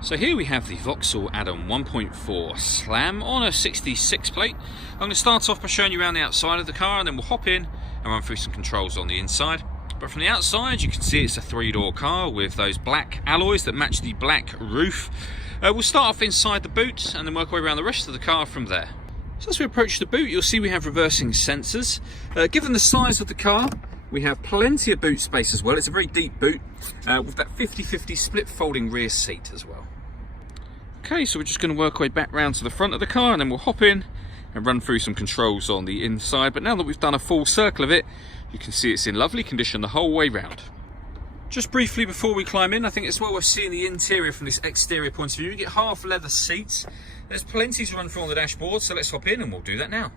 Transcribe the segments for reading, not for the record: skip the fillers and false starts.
So here we have the Vauxhall Adam 1.4 Slam on a 66 plate. I'm going to start off by showing you around the outside of the car, and then we'll hop in and run through some controls on the inside. But from the outside you can see it's a 3-door car with those black alloys that match the black roof. We'll start off inside the boot and then work our way around the rest of the car from there. So as we approach the boot, you'll see we have reversing sensors. Given the size of the car, we have plenty of boot space as well. It's a very deep boot with that 50-50 split folding rear seat as well. Okay, so we're just going to work our way back round to the front of the car, and then we'll hop in and run through some controls on the inside. But now that we've done a full circle of it, you can see it's in lovely condition the whole way round. Just briefly before we climb in, I think it's well worth seeing the interior from this exterior point of view. You get half leather seats. There's plenty to run through on the dashboard, so let's hop in and we'll do that now.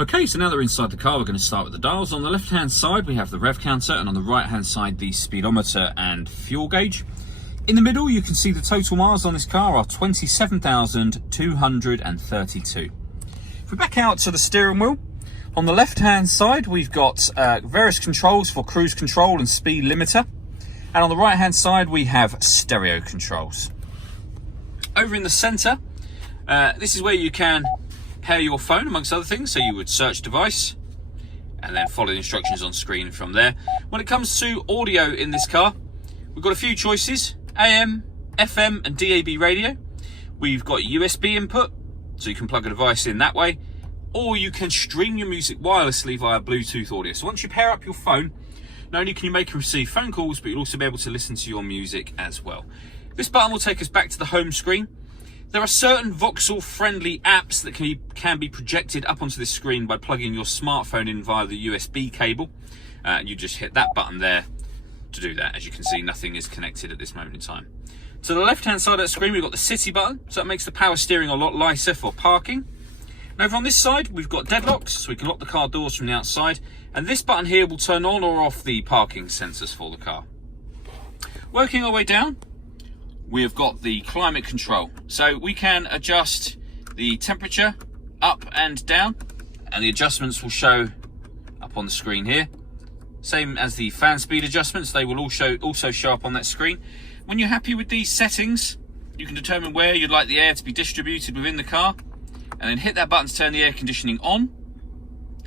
Okay, so now that we're inside the car, we're going to start with the dials. On the left hand side we have the rev counter, and on the right hand side the speedometer and fuel gauge. In the middle you can see the total miles on this car are 27,232. If we back out to the steering wheel, on the left hand side we've got various controls for cruise control and speed limiter, and on the right hand side we have stereo controls. Over in the centre, this is where you can pair your phone amongst other things, so you would search device and then follow the instructions on screen from there. When it comes to audio in this car, we've got a few choices: AM, FM and DAB radio. We've got USB input, so you can plug a device in that way, or you can stream your music wirelessly via Bluetooth audio. So once you pair up your phone, not only can you make and receive phone calls, but you'll also be able to listen to your music as well. This button will take us back to the home screen. There are certain Vauxhall friendly apps that can be projected up onto this screen by plugging your smartphone in via the USB cable. You just hit that button there to do that. As you can see, nothing is connected at this moment in time. To the left hand side of the screen we've got the city button, so that makes the power steering a lot lighter for parking. And over on this side we've got deadlocks, so we can lock the car doors from the outside, and this button here will turn on or off the parking sensors for the car. Working our way down, we have got the climate control, so we can adjust the temperature up and down, and the adjustments will show up on the screen here. Same as the fan speed adjustments, they will also show up on that screen. When you're happy with these settings, you can determine where you'd like the air to be distributed within the car, and then hit that button to turn the air conditioning on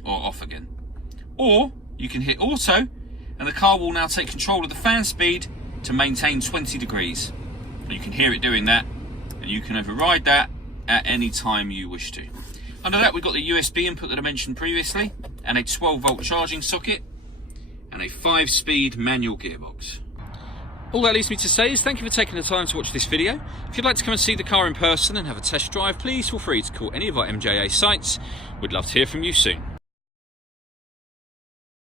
or off again. Or you can hit auto, and the car will now take control of the fan speed to maintain 20 degrees. You can hear it doing that, and you can override that at any time you wish to. Under that we've got the USB input that I mentioned previously, and a 12-volt charging socket, and a 5-speed manual gearbox. All that leaves me to say is thank you for taking the time to watch this video. If you'd like to come and see the car in person and have a test drive, please feel free to call any of our MJA sites. We'd love to hear from you soon.